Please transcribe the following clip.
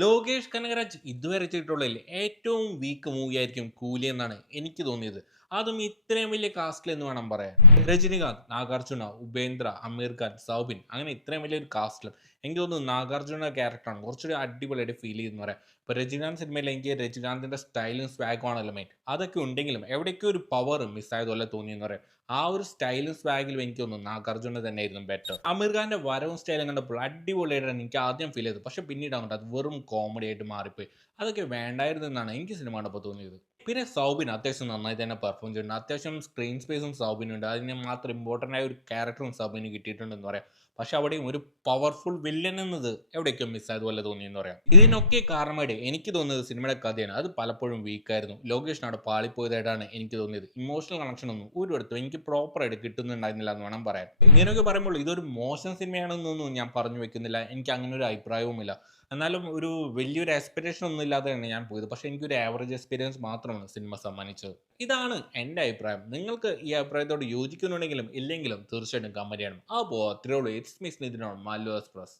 ലോകേഷ് കനകരാജ് ഇതുവരെ ചെയ്തിട്ടുള്ളതിൽ ഏറ്റവും week movie ആയിരിക്കും കൂലി എന്നാണ് എനിക്ക് തോന്നിയത്. അതും ഇത്രയും വലിയ കാസ്റ്റിൽ എന്ന് വേണം പറയാൻ. രജനികാന്ത്, നാഗാർജുന, ഉപേന്ദ്ര, അമീർ ഖാൻ, സൗബിൻ അങ്ങനെ ഇത്രയും വലിയൊരു കാസ്റ്റിലും എനിക്ക് തോന്നുന്നു നാഗാർജുന ക്യാരക്ടറാണ് കുറച്ചുകൂടി അടിപൊളിയായിട്ട് ഫീൽ ചെയ്യുന്ന പറയാം. ഇപ്പോൾ രജനികാന്ത് സിനിമയിൽ എനിക്ക് രജനികാന്തിന്റെ സ്റ്റൈലും സ്വാഗും ആണല്ലോ മെയിൻ. അതൊക്കെ ഉണ്ടെങ്കിലും എവിടേക്കോ ഒരു പവർ മിസ്സായതുപോലെ തോന്നിയെന്ന് പറയാം. ആ ഒരു സ്റ്റൈലും സ്വാഗിലും എനിക്ക് തോന്നുന്നു നാഗാർജുന തന്നെയായിരുന്നു ബെറ്റർ. അമീർ ഖാന്റെ വരവും സ്റ്റൈലും കണ്ടപ്പോൾ അടിപൊളിയായിട്ടാണ് എനിക്ക് ആദ്യം ഫീൽ ചെയ്തത്. പക്ഷെ പിന്നീട് അങ്ങോട്ട് അത് വെറും കോമഡി ആയിട്ട് മാറിപ്പോയി. അതൊക്കെ വേണ്ടായിരുന്നു എന്നാണ് എനിക്ക് സിനിമ കണ്ടപ്പോൾ തോന്നിയത്. പിന്നെ സൗബിൻ അത്യാവശ്യം നന്നായി തന്നെ പെർഫോം ചെയ്യുന്നുണ്ട്. അത്യാവശ്യം സ്ക്രീൻ സ്പേസും സൗബിനുണ്ട്. അതിന് മാത്രം ഇമ്പോർട്ടൻ്റ് ആയ ഒരു ക്യാരക്ടറും സൗബിന് കിട്ടിയിട്ടുണ്ടെന്ന് പറയാം. പക്ഷെ അവിടെയും ഒരു പവർഫുൾ വില്ലൻ എന്നത് എവിടേക്കോ മിസ്സായതുപോലെ തോന്നിയെന്ന് പറയാം. ഇതിനൊക്കെ കാരണമായിട്ട് എനിക്ക് തോന്നുന്നത് സിനിമയുടെ കഥയാണ്. അത് പലപ്പോഴും വീക്കായിരുന്നു. ലോകേഷിന് അവിടെ പാളിപ്പോയതായിട്ടാണ് എനിക്ക് തോന്നിയത്. ഇമോഷണൽ കണക്ഷൻ ഒന്നും ഒരിടത്തും എനിക്ക് പ്രോപ്പറായിട്ട് കിട്ടുന്നുണ്ടായിരുന്നില്ല എന്ന് വേണം പറയാൻ. ഇങ്ങനെയൊക്കെ പറയുമ്പോൾ ഇതൊരു മോശം സിനിമയാണെന്നൊന്നും ഞാൻ പറഞ്ഞു വെക്കുന്നില്ല. എനിക്ക് അങ്ങനെ ഒരു അഭിപ്രായവുമില്ല. എന്നാലും ഒരു വലിയൊരു എക്സ്പെക്റ്റേഷൻ ഒന്നും ഇല്ലാതെയാണ് ഞാൻ പോയത്. പക്ഷേ എനിക്കൊരു ആവറേജ് എക്സ്പീരിയൻസ് മാത്രമാണ് സിനിമ സമ്മാനിച്ചത്. ഇതാണ് എൻ്റെ അഭിപ്രായം. നിങ്ങൾക്ക് ഈ അഭിപ്രായത്തോട് യോജിക്കുന്നുണ്ടെങ്കിലും ഇല്ലെങ്കിലും തീർച്ചയായിട്ടും കമന്റ് ചെയ്യണം. അപ്പോൾ അത്രേ ഉള്ളൂ. It's me Nithin on Mallu express.